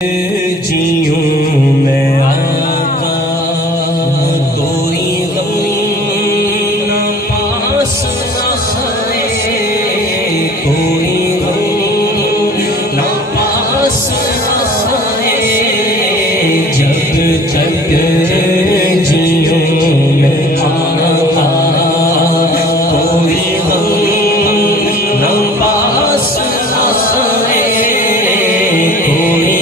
जियूं मैं आका कोई गम न पास न आए, कोई गम न पास न आए। जब तक जियूं मैं आका कोई गम न पास न आए, कोई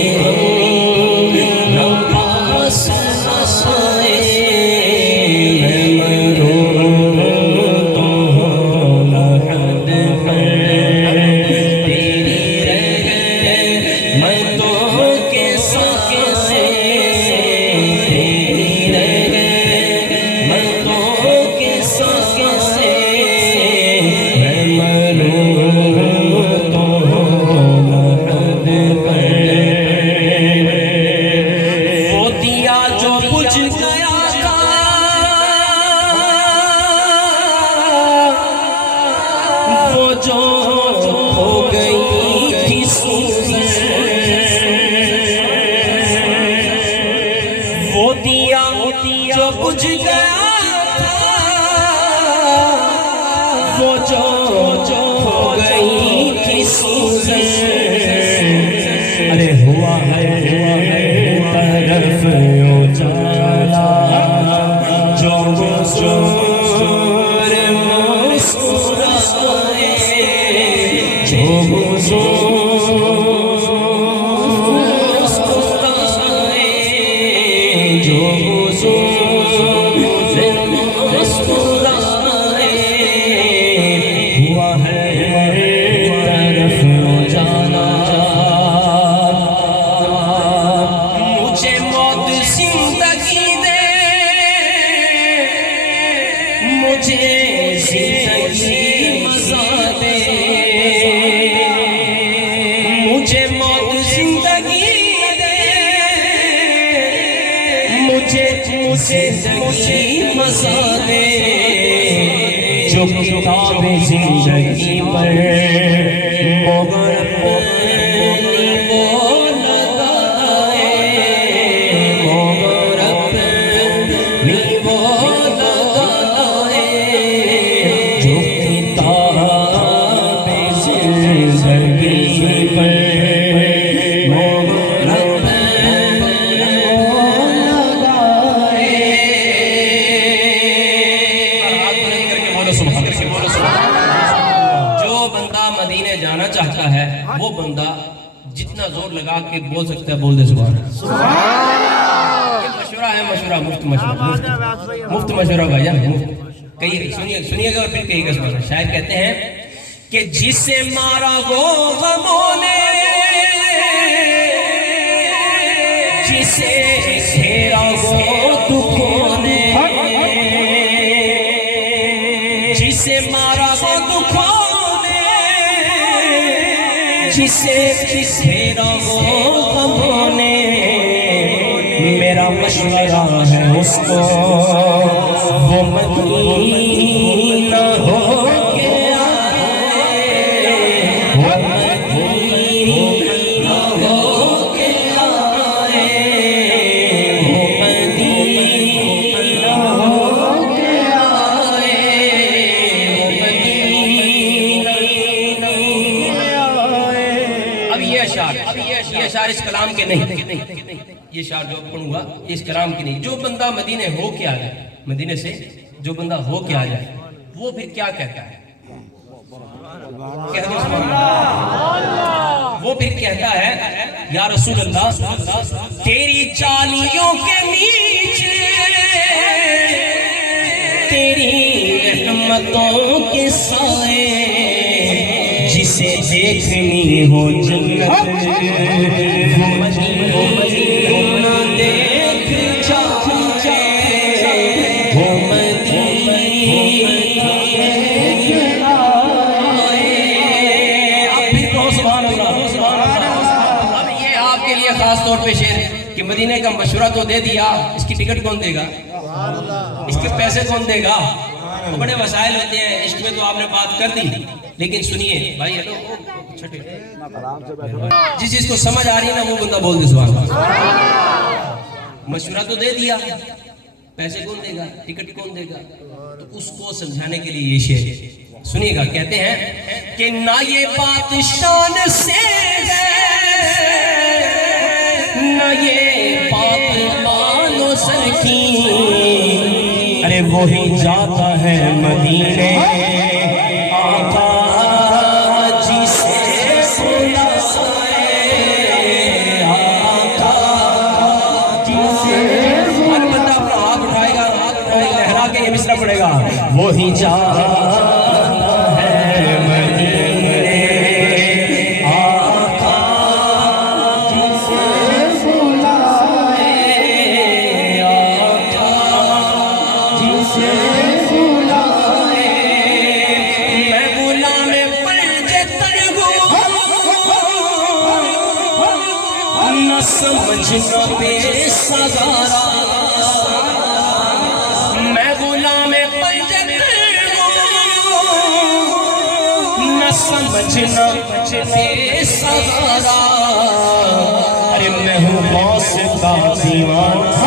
जो हो गई थी वो दिया जो बुझ गया वो जो हो गई थी सूरज। अरे हुआ है तरफ उजाला जो हुआ है तरफ उजाला। मुझे मौत जिंदगी दे, मुझे जिंदगी मजा दे, मुझे मौत जिंदगी दे, मुझे जिंदगी मजा दे। जो किताब जिंदगी पर मोहर अपनी वो लगाए, मोहर अपनी वो लगाए। जो किताब जिंदगी पर मोहर अपनी वो लगाए। जो बंदा मदीने जाना चाहता है वो बंदा जितना जोर लगा के बोल सकता है बोल दे सुभान अल्लाह। ये मशवरा है, मशवरा मुफ्त मशवरा, मुफ्त मशवरा भैया, कहिए सुनिएगा और फिर कहिएगा सुभान अल्लाह। शायद कहते हैं कि जिसे मारा वो गमों ने, जिसे घेरा वो दुखों ने, जिसे मारा वो दुखों ने, जिसे घेरा वो गमों ने। मेरा मशवरा है उसको वो मदीना हो के आए, वो मदीना हो के आए, वो मदीना हो के आए, वो मदीना आए। अब ये अशार इस कलाम के नहीं, ये शार जो पढ़ूंगा इस कलाम की नहीं। जो बंदा मदीने हो के आ जाए, मदीने से जो बंदा हो के आ जाए वो फिर क्या कहता है, वो फिर कहता है या रसूल अल्लाह तेरी चालियों के नीचे तेरी रहमतों के साए, जिसे देखनी हो जन्नत वो मदीना देख जाए, वो मदीना आए। अब फिर कहो सुभान अल्लाह। अब ये आपके लिए खास तौर पे शेर कि मदीने का मशवरा तो दे दिया, इसकी टिकट कौन देगा, इसके पैसे कौन देगा। बड़े वसाइल होते हैं इश्क में, तो आपने बात कर दी, लेकिन सुनिए भाई, हेलो छठे जिस चीज को समझ आ रही है ना वो बंदा बोल दे सुभान अल्लाह। मशवरा तो दे दिया, पैसे कौन देगा, टिकट कौन देगा, तो उसको समझाने के लिए ये शेर सुनिएगा। कहते हैं कि ना ये बात शान से ना ये बात मानो सर की, अरे वो ही जाता है मदीने आका जी से बुलाए, आका जी से। हर बंदा अपना हाथ उठाएगा, लहरा के ये मिसरा पड़ेगा, वो ही जाता है मदीने आका जी से बुलाए, आका जी से बुलाए। मैं गुलाम पंजतर हूँ न समझ न बेसहारा, मैं गुलाम पंजतर हूँ न समझ न बेसहारा, अरे मैं हूँ गौस का दीवाना।